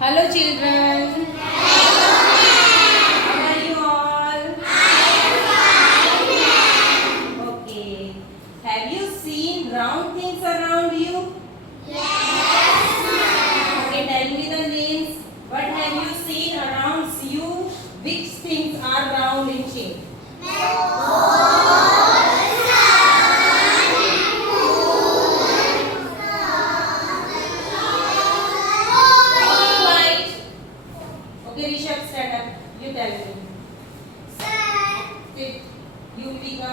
Hello children. How are you all? Okay. Have you seen round things around you? Okay, tell me the names. What have you seen around you? Which things are round in shape? White. Okay, Rishabh, stand up. You tell me. Sit. Yuvrika.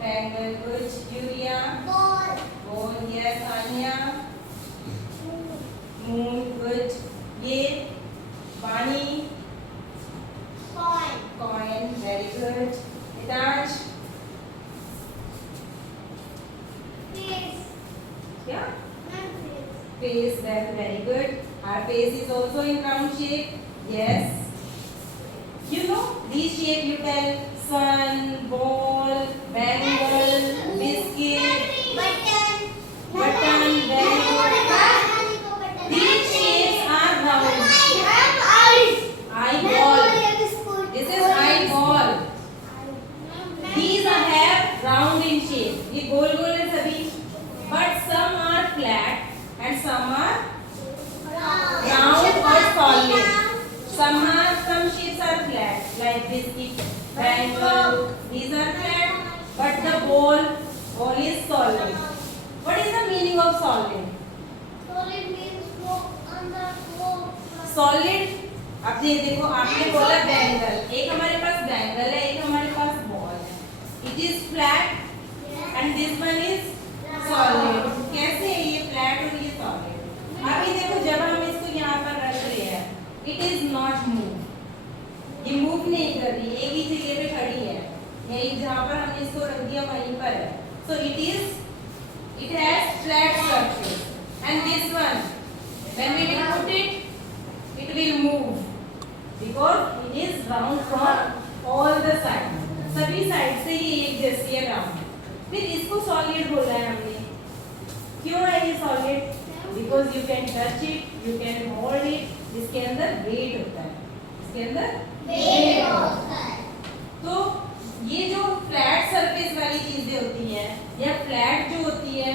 Bangle. Good. Yuria. Ball. Yes. Anya. Moon. Good. Ye. Bani. Coin. Very good. Hitansh. Yeah. Face. Very good. Our face is also in round shape. Yes. You know these shape you tell sun, ball, bangle, biscuit, button. Very good. These shapes are round. Eyeball. This is eyeball. These have round in shape. ये गोल गोल है सभी. But some are flat and some are round or solid. Some shapes are flat like biscuit, bangle. These are flat, but the ball is solid. What is the meaning of solid? Solid. अब ये देखो आपने बोला bangle. एक हमारे पास bangle है, एक हमारे पास बॉल है. It is flat and this one is solid. कैसे है ये flat और ये solid? अभी देखो जब हम इसको यहाँ पर रख रहे हैं, it is not move. ये move नहीं कर रही, एक ही जगह पे खड़ी है. यही जहाँ पर हमने इसको रख दिया वहीं पर है. So it has flat surface. And this one, when we will put it, it will move because it is round from all the sides. सभी साइड से ये एक जैसी है round. फिर इसको solid बोला है हमने. क्यों है ये solid? Because you can touch it, you can hold it. इसके अंदर weight होता है. इसके अंदर weight होता है. तो ये जो flat surface वाली चीजें होती हैं या flat जो होती है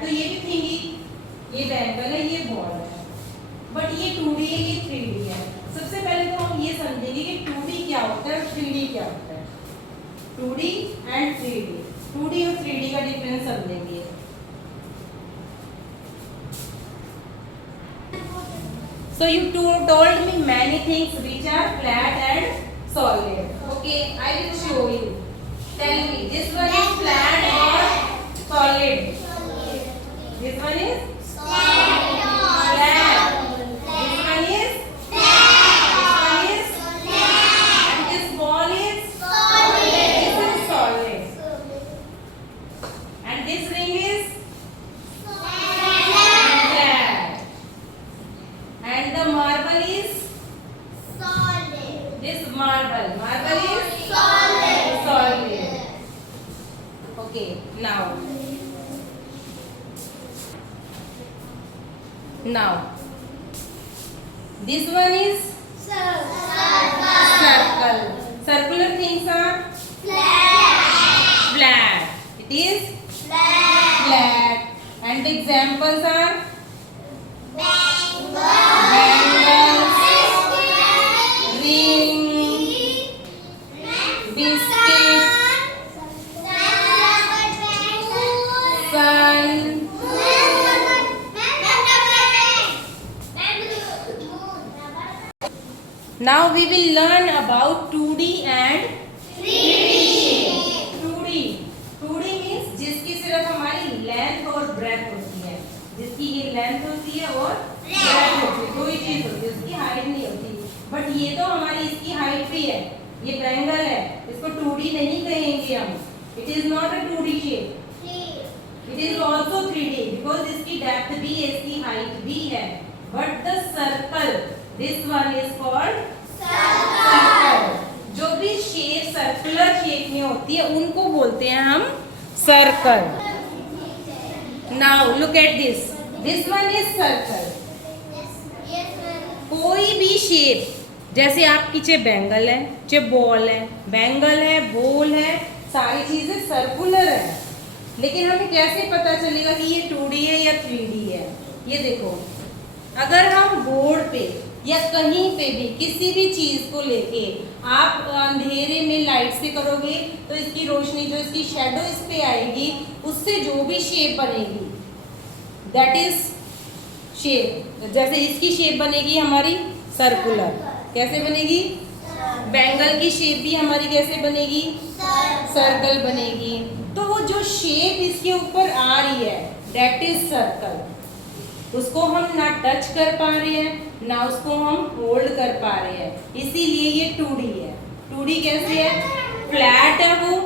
तो ये भी थिंगी. ये बैंगल है, ये बॉल है. बट ये 2D है, ये 3D है. सबसे पहले तो हम ये समझेंगे कि 2D क्या होता है और 3D क्या होता है. 2D and 3D. 2D और 3D का डिफरेंस समझेंगे. So you told me many things which are flat and solid. Okay, I will show you. Tell me, this one is flat or solid? This one is flat. This one is flat. This one is flat. And this ball is solid. This is solid. And this ring is flat. And the marble is solid. This marble is solid. Okay, now this one is circle. Circular things are flat. It is flat. And the examples are bangles, ring, biscuit, sun. Now we will learn about 2D and 3D. 2D means जिसकी सिर्फ हमारी length और breath होती है. जिसकी ये length होती है और ब्रेथ होती है. दो ही चीज होती है, उसकी हाइट नहीं होती. बट ये तो हमारी इसकी हाइट भी है. ये बैंगल है, इसको 2D नहीं कहेंगे हम. It is not a 2D shape. It is also 3D because इसकी डेप्थ भी है, इसकी हाइट भी है. But the circle, this one is called circle. जो भी शेप सर्कुलर शेप में होती है उनको बोलते हैं हम circle. Now look at this. This one is circle. कोई भी शेप, जैसे आपकी चाहे बैंगल है, चाहे बॉल है, बैंगल है, बॉल है, सारी चीजें सर्कुलर है। लेकिन हमें कैसे पता चलेगा कि ये 2D है या 3D है? ये देखो, अगर हम बोर्ड पे या कहीं पे भी किसी भी चीज को लेके आप अंधेरे में लाइट से करोगे तो इसकी रोशनी, जो इसकी शेडो इस पे आएगी, उससे जो भी शेप बनेगी दैट इज शेप। जैसे इसकी शेप बनेगी हमारी सर्कुलर, कैसे बनेगी? बैंगल की शेप भी हमारी कैसे बनेगी? सर्कल बनेगी। तो वो जो शेप इसके ऊपर आ रही है दैट इज सर्कल। उसको हम ना टच कर पा रहे हैं, ना उसको हम होल्ड कर पा रहे हैं, इसीलिए ये 2D है। 2D कैसे है? फ्लैट है वो,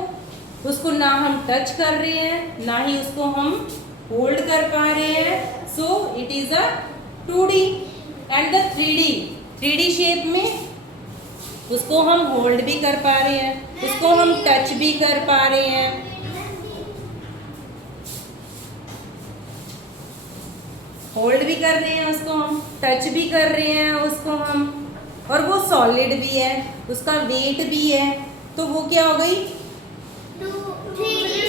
उसको ना हम टच कर रहे हैं, ना ही उसको हम होल्ड कर पा रहे हैं। सो it is a 2D। And the 3D shape में उसको हम होल्ड भी कर पा रहे हैं, उसको हम टच भी कर पा रहे हैं। होल्ड भी कर रहे हैं उसको हम, टच भी कर रहे हैं उसको हम, और वो सॉलिड भी है, उसका वेट भी है। तो वो क्या हो गई?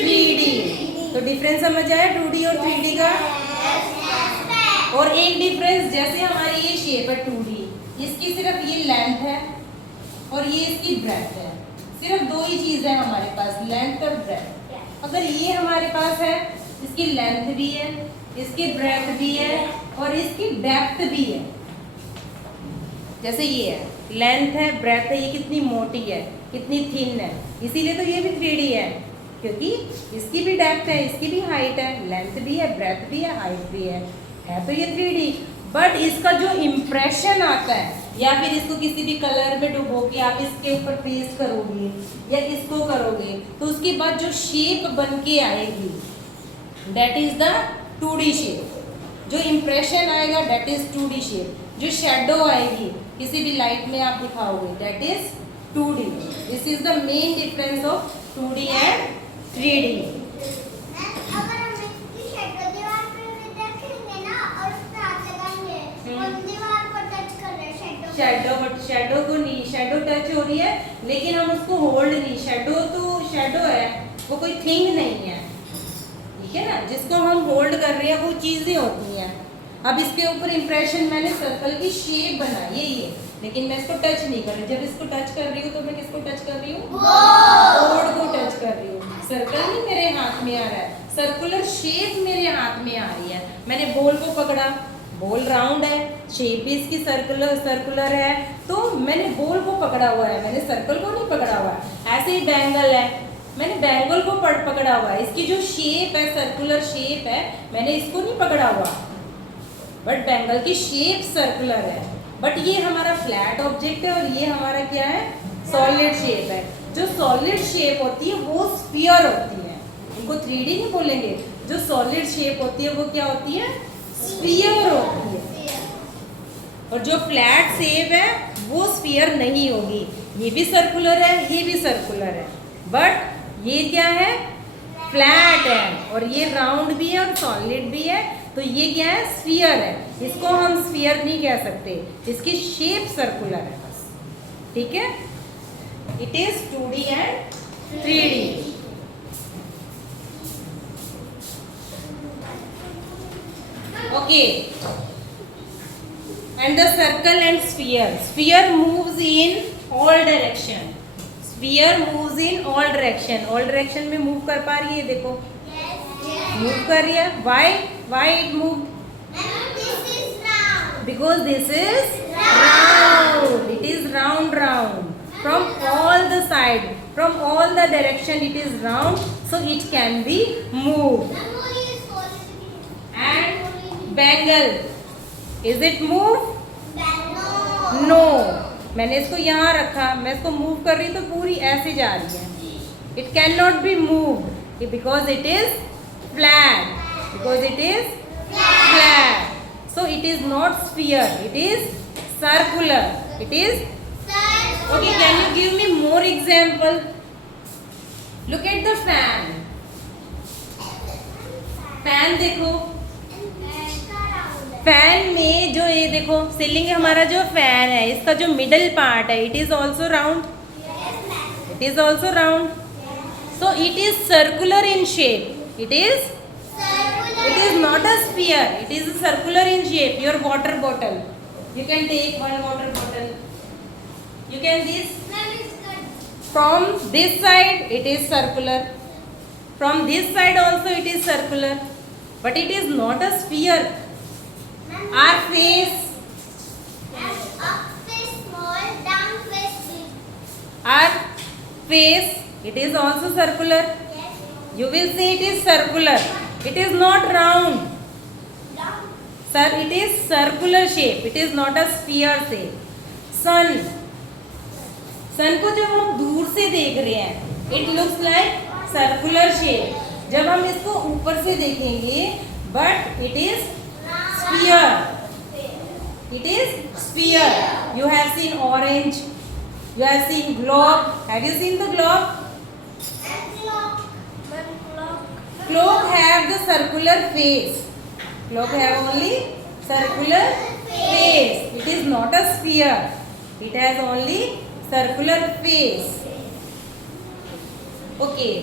3D। तो डिफरेंस समझ आया 2D और 3D का? और एक डिफरेंस, जैसे हमारी ये शेप है 2D, इसकी सिर्फ ये लेंथ है और ये इसकी ब्रेथ है। सिर्फ दो ही चीज है हमारे पास, लेंथ और ब्रेथ। अगर ये हमारे पास है, इसकी लेंथ भी है, इसकी ब्रेथ भी है और इसकी डेप्थ भी है। जैसे ये है, लेंथ है, ब्रेथ है, ये कितनी मोटी है, कितनी थिन है, इसीलिए तो ये भी 3D है, क्योंकि इसकी भी डेप्थ है, इसकी भी हाइट है, लेंथ भी है, ब्रेथ भी है, हाइट भी है तो ये 3D। बट इसका जो इम्प्रेशन आता है, या फिर इसको किसी भी कलर में डुबो के आप इसके ऊपर पेस्ट करोगे या इसको करोगे, तो उसके बाद जो शेप बन के आएगी that is the 2D shape. जो इम्प्रेशन आएगा दैट इज 2D शेप। जो शेडो आएगी किसी भी लाइट में आप दिखाओगे that is 2D। This is the main difference of 2D and 3D। अगर हम इसकी शेडो दीवार पे भी देखेंगे ना और उस पे हाथ लगाएंगे, हम दीवार को टच कर रहे हैं, शेडो को नहीं, शेडो टच हो रही है लेकिन हम उसको होल्ड नहीं। शेडो तो शेडो है, वो कोई थिंग नहीं है, ठीक है ना? जिसको हम होल्ड कर रहे हैं वो चीजें होती हैं। अब इसके ऊपर इंप्रेशन, मैंने सर्कल की शेप बनाई है ये, लेकिन मैं इसको टच नहीं कर रही। जब इसको टच कर रही हूँ तो मैं किसको टच कर रही हूँ? बोर्ड को टच कर रही हूँ। सर्कल नहीं मेरे हाथ में आ रहा है, सर्कुलर शेप मेरे हाथ में आ रही है। मैंने बॉल को पकड़ा, बॉल राउंड है, शेप भी इसकी सर्कुलर है, तो मैंने बॉल को पकड़ा हुआ है, मैंने सर्कल को नहीं पकड़ा हुआ है। ऐसे ही बैंगल है, मैंने बैंगल को पकड़ा हुआ है, इसकी जो शेप है, सर्कुलर शेप है, मैंने इसको नहीं पकड़ा हुआ, बट बैंगल की शेप सर्कुलर है। बट ये हमारा फ्लैट ऑब्जेक्ट है और ये हमारा क्या है? सॉलिड शेप है। जो सॉलिड शेप होती है वो स्फीयर होती है, उनको 3D नहीं बोलेंगे। जो सॉलिड शेप होती है वो क्या होती है? स्फीयर होती है। और जो फ्लैट शेप है वो स्फीयर नहीं होगी। ये भी सर्कुलर है, ये भी सर्कुलर है, बट ये क्या है? फ्लैट है। और ये राउंड भी है और सॉलिड भी है, तो ये क्या है? स्फीयर है। इसको हम स्फीयर नहीं कह सकते, इसकी शेप सर्कुलर है बस, ठीक है? It is 2D and 3D। Okay, and the circle and sphere. Sphere moves in all direction. Sphere moves in all direction. All direction में मूव कर पा रही है, देखो मूव कर रही है। Why it move? Because this is round. It is round from all the side, from all the direction it is round, so it can be moved. And bangle, is it move? No. मैंने इसको यहाँ रखा, मैं इसको move कर रही तो पूरी ऐसे जा रही है। It cannot be moved because it is flat. Because it is flat. So it is not sphere. It is circular. It is. Okay, can you give me more example? Look at the fan. Fan देखो, fan में जो ये देखो ceiling हमारा जो fan है इसका जो मिडल पार्ट है it is also round, it is also round, so it is circular in shape, it is not a sphere, it is circular in shape. Your water bottle, you can take one water bottle, you can this from this side it is circular, from this side also it is circular, but it is not a sphere. Our face, our face, it is also circular. You will say it is circular, it is not round. Sir, it is circular shape, it is not a sphere shape. Sun, सन को जब हम दूर से देख रहे हैं it looks like circular shape, जब हम इसको ऊपर से देखेंगे but it is sphere, it is sphere. You have seen orange, you have seen globe, have you seen the globe? Globe have the circular face, globe have only circular face, it is not a sphere, it has only circular face. Okay,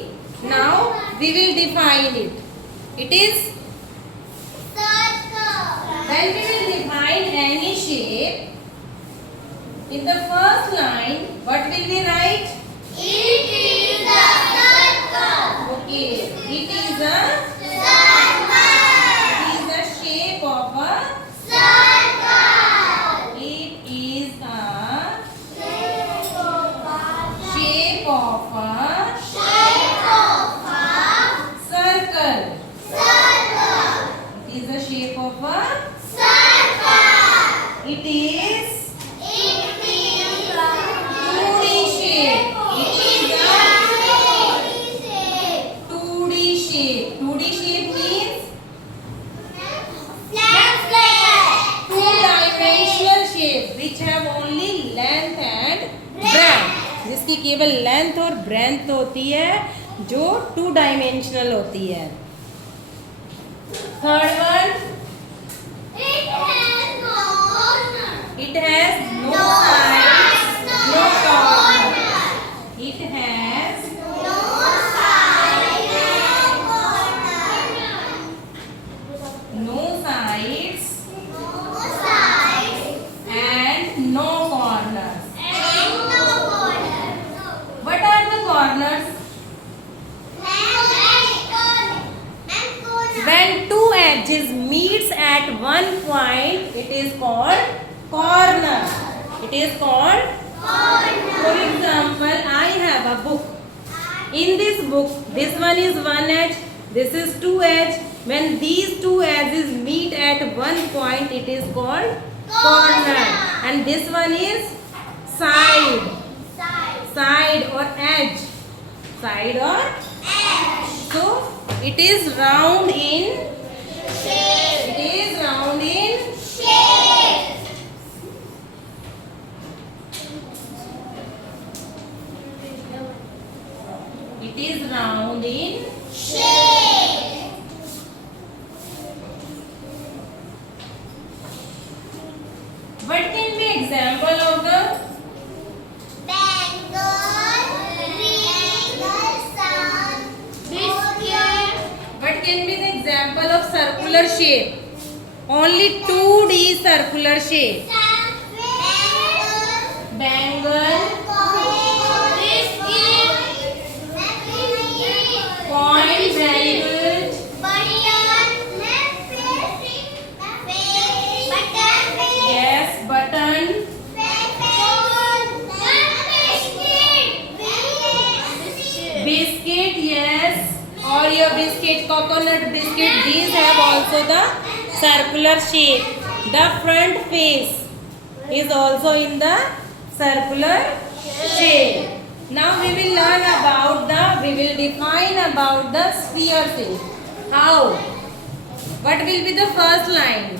now we will define it. It is when we will define any shape, in the first line what will we write? It is a circle. Okay, it is a shape of a Circle. it is a shape of a circle. It is a shape of a it is 2D shape. It is a 2D shape. 2D shape means two-dimensional shape which have only length and breadth. जिसकी केवल length और ब्रेंथ होती है जो 2 dimensional होती है. Third one, it has no sides, no corners. It has no sides and no corners. What are the corners? When two edges meets at one point, it is called corner. It is called For example, I have a book. In this book, this one is one edge, this is two edge. When these two edges meet at one point, it is called corner. And this one is side. Side or edge. Side or edge. So it is round in shape. It is round in shape. It is round in Shape. What can be example of the Bangle, ring, sun, biscuit. what can be the example of circular shape? Only 2D circular shape. Bangle, point, very good. Yes, button. Biscuit, yes. Or your biscuit, coconut biscuit, these have also the circular shape. The front face is also in the circular shape. Now we will learn about we will define about the sphere shape. How? What will be the first line?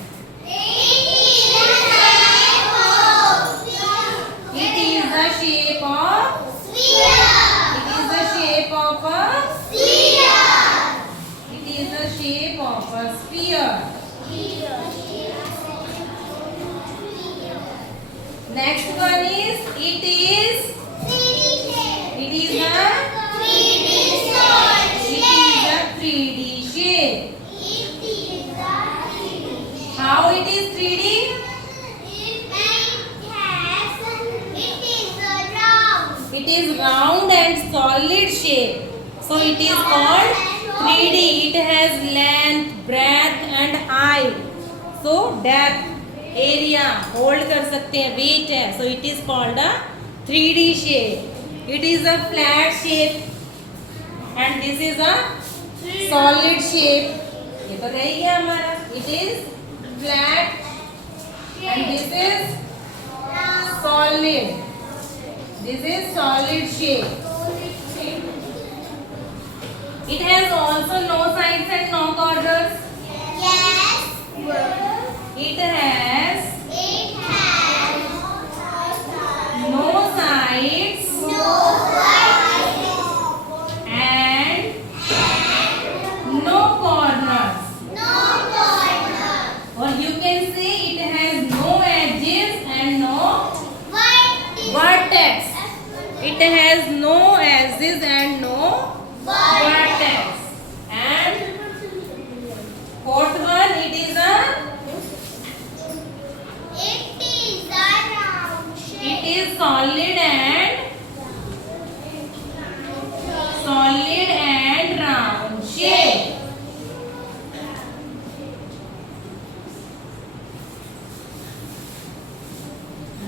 It is the shape of it is the shape of a it is the shape of a sphere. Next one is it is it is a 3D it is a 3D shape. How it is 3D? It is round and solid shape. So it is called 3D. It has length, breadth and height. So depth, area, hold कर सकते हैं, weight है. So it is called a 3D shape. It is a flat shape and this is a solid shape. ये तो रह गया हमारा. It is flat and this is solid. This is solid shape. It has also no sides and no corners. It has no sides and no corners. Or you can say it has no edges and no vertex. It has no edges and no vertex. And fourth one, it is solid and round shape.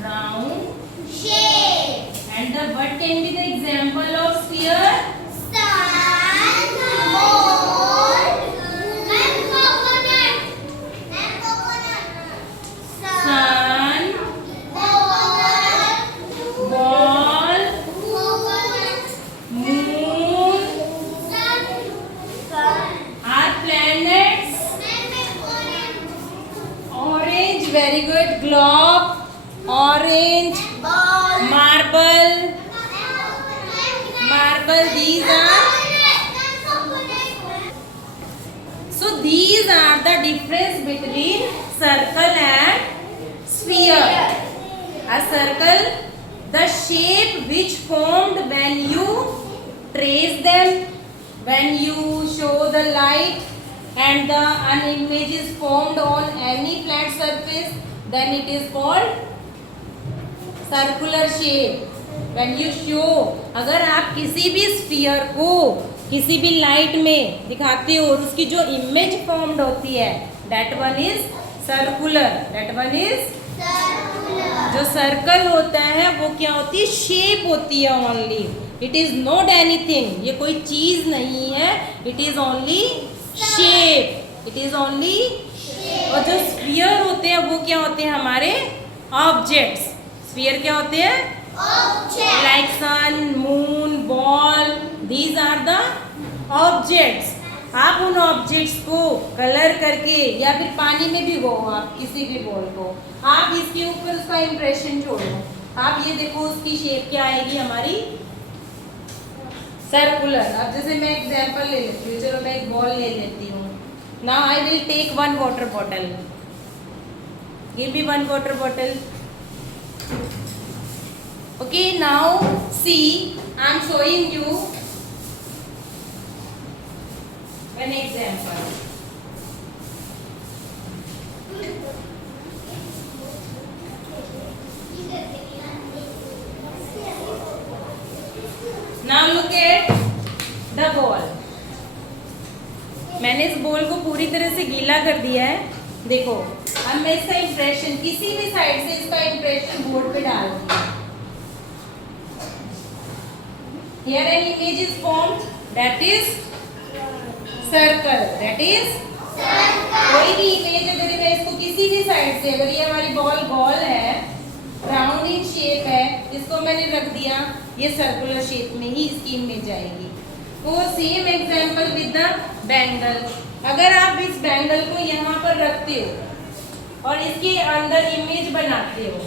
Round and the what can be the example of sphere? Sun, ball, moon are planets. Orange, very good. Globe, orange, marble, these are. So these are the difference between circle and sphere. A circle, the shape which formed when you trace them, when you show the light and an image is formed on any flat surface, then it is called circular shape. When you show, अगर आप किसी भी sphere को किसी भी light में दिखाते हो और उसकी जो इमेज फॉर्म्ड होती है, that one is circular. That one is जो सर्कल होता है वो क्या होती है? शेप होती है only. It is not anything. ये कोई चीज नहीं है. It is only shape. It is only. और जो स्फीयर होते हैं वो क्या होते हैं? हमारे ऑब्जेक्ट्स. स्फीयर क्या होते हैं? Like sun, moon, ball, these are the objects. आप उन ऑब्जेक्ट्स को कलर करके या फिर पानी में भिगो आप किसी भी बॉल को, आप इसके ऊपर उसका इम्प्रेशन छोड़ो. आप ये देखो उसकी शेप क्या आएगी हमारी? सर्कुलर. अब जैसे मैं एग्जांपल ले लेती हूँ. चलो मैं एक बॉल ले लेती हूँ. Now I will take one water bottle. Give me one water bottle. Okay, now see, I am showing you an example. Now look at the ball. मैंने इस बॉल को पूरी तरह से गीला कर दिया है. देखो, अब मैं इसका इंप्रेशन किसी भी साइड से इसका इंप्रेशन बोर्ड पे डाल दूंगी. Here an image is formed, that is circle. That is कोई भी इमेज अगर मैं इसको किसी भी साइड से, अगर ये हमारी बॉल गोल है, राउंड इन शेप है, इसको मैंने रख दिया, ये सर्कुलर शेप में ही इसकी इमेज आएगी. तो same example with the bangle. अगर आप इस बैंगल को यहाँ पर रखते हो और इसके अंदर इमेज बनाते हो,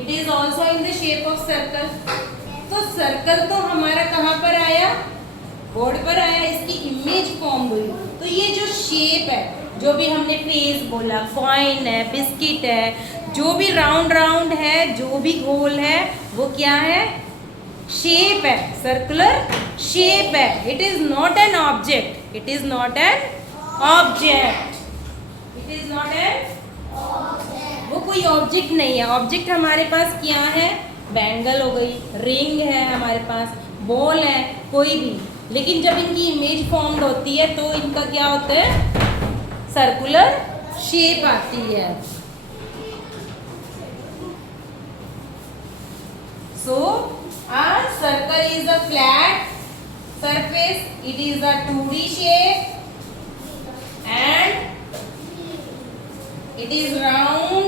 it is also in the shape of circle. तो सर्कल तो हमारा कहाँ पर आया? बोर्ड पर आया. इसकी इमेज फॉर्म हुई. तो ये जो शेप है, जो भी हमने फेस बोला, कॉइन है, बिस्किट है, जो भी राउंड राउंड है, जो भी गोल है, वो क्या है? शेप है, सर्कुलर शेप है. It is not an object. It is not an object. It is not an, वो कोई ऑब्जेक्ट नहीं है. ऑब्जेक्ट हमारे पास क्या है? बैंगल हो गई, रिंग है हमारे पास, बॉल है, कोई भी. लेकिन जब इनकी इमेज फॉर्म्ड होती है तो इनका क्या होता है? सर्कुलर शेप आती है. So a circle is a flat surface. It is a 2D shape and it is round.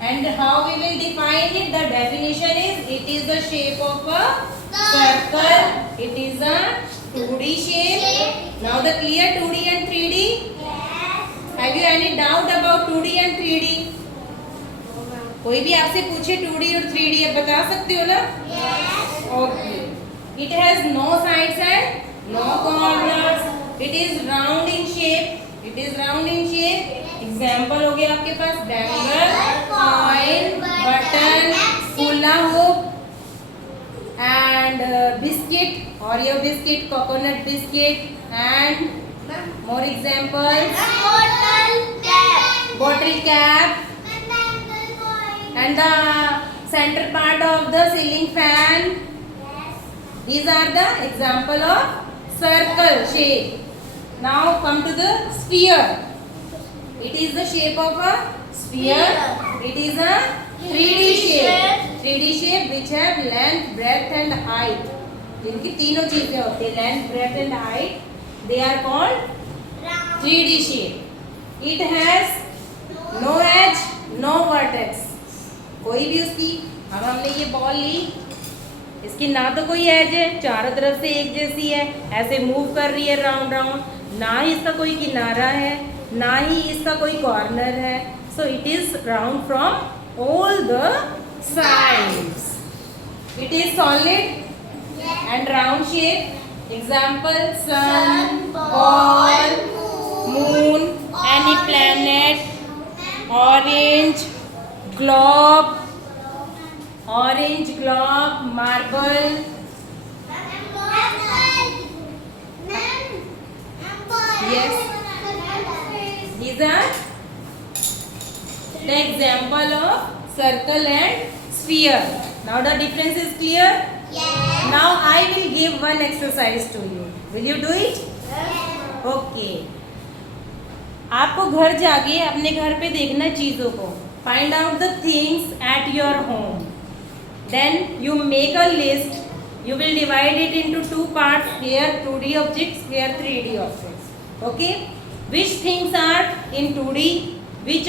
And how we will define it? The definition is it is the shape of a circle. It is a 2D shape. Now the clear 2D and 3D. Have you any doubt about 2D and 3D? कोई भी आपसे पूछे 2D और 3D आप बता सकते हो ना? Okay. It has no sides and no corners. It is round in shape. It is round in shape. Example हो गया आपके पास bangle, coin, button, hula hoop and biscuit. Oreo biscuit, coconut biscuit and more examples. Bottle cap. And the center part of the ceiling fan. These are the example of circle shape. Now come to the sphere. It is the shape of a sphere. It is a 3D shape. 3D shape which have length, breadth and height. जिनकी तीनों चीजें होती है, length, breadth and height. They are called 3D shape. It has no edge, no vertex. कोई भी उसकी, अब हमने ये बॉल ली, इसकी ना तो कोई एज है, चारों तरफ से एक जैसी है, ऐसे मूव कर रही है राउंड राउंड, ना ही इसका कोई किनारा है, ना ही इसका कोई कॉर्नर है. So it is round from all the sides. It is solid and round shape. Example sun, ball, moon, any planet, orange globe, orange globe, marble. Yes, these are the example of circle and sphere. Now the difference is clear? Yes. Now I will give one exercise to you. Will you do it? Yes. Okay. आपको घर जाके अपने घर पे देखना चीजों को. Find out the things at your home. Then you make a list. You will divide it into two parts. Here 2D objects, here 3D objects. Okay? Which things are in 2D? Which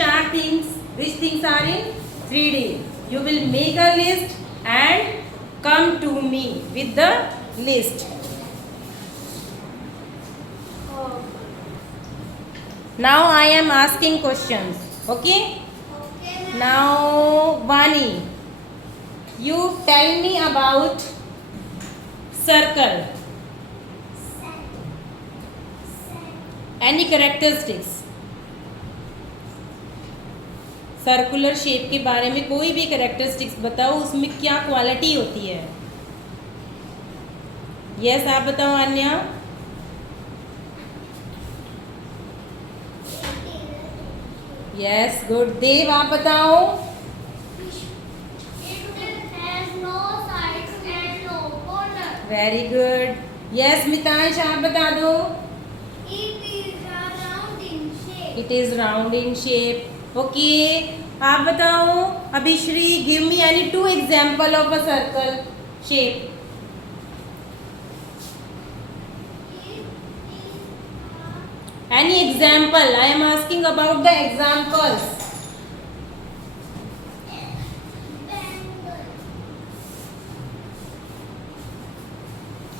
things are in 3D? You will make a list and come to me with the list. Now I am asking questions. Okay? Now Vani, you tell me about circle. Any characteristics? Circular shape के बारे में कोई भी characteristics बताओ, उसमें क्या quality होती है? यस, आप बताओ. अन्या? Yes, good. देव, आप बताओ. Very good. यस, मितांश, आप बता दो. It is round in shape. Okay, आप बताओ. Abhishree, give me any 2 example of a circle shape. Any example? I am asking about the examples.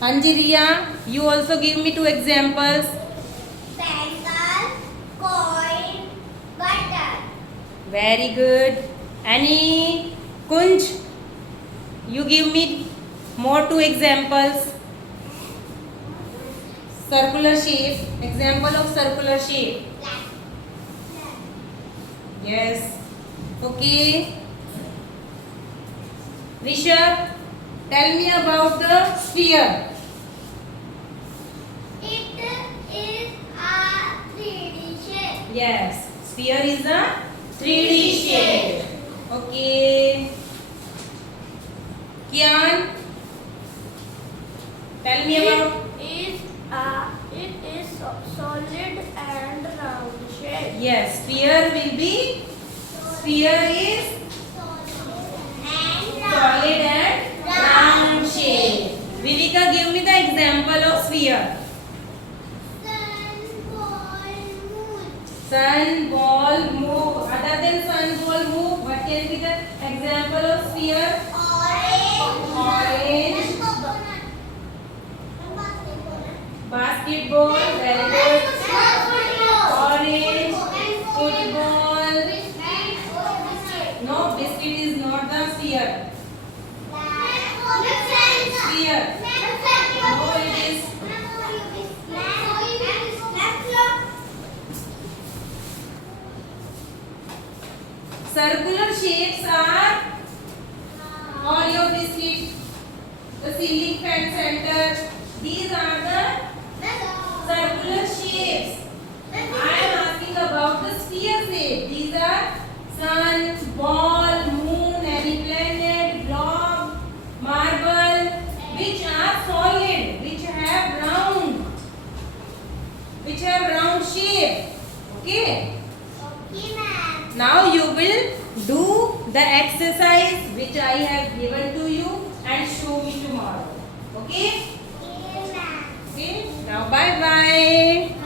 Anjiriya, you also give me 2 examples. Bangle, coin, button. Very good. Any Kunj? You give me more 2 examples. circular shape. Example of circular shape. Yes. Okay. Rishabh, tell me about the sphere. It is a 3D shape. Yes, sphere is a 3D shape. Okay. Kian, tell me about. It is solid and round shape. Yes, sphere will be. Sphere is solid and round shape. Viveka, give me the example of sphere. Sun, ball, move. Other than sun, ball, move, what can be the example of sphere? Orange. Basketball, very good. Orange, football. No, biscuit is not the sphere. Sphere. No, it is. Circular shapes are Oreo biscuit, the ceiling fan center. These are the circular shapes. I am asking about the sphere shape. These are sun, ball, moon, any planet, blob, marble, which are solid, which have round shape. Okay. Now you will do the exercise which I have given to you and show me tomorrow. Okay? Okay. Now bye bye.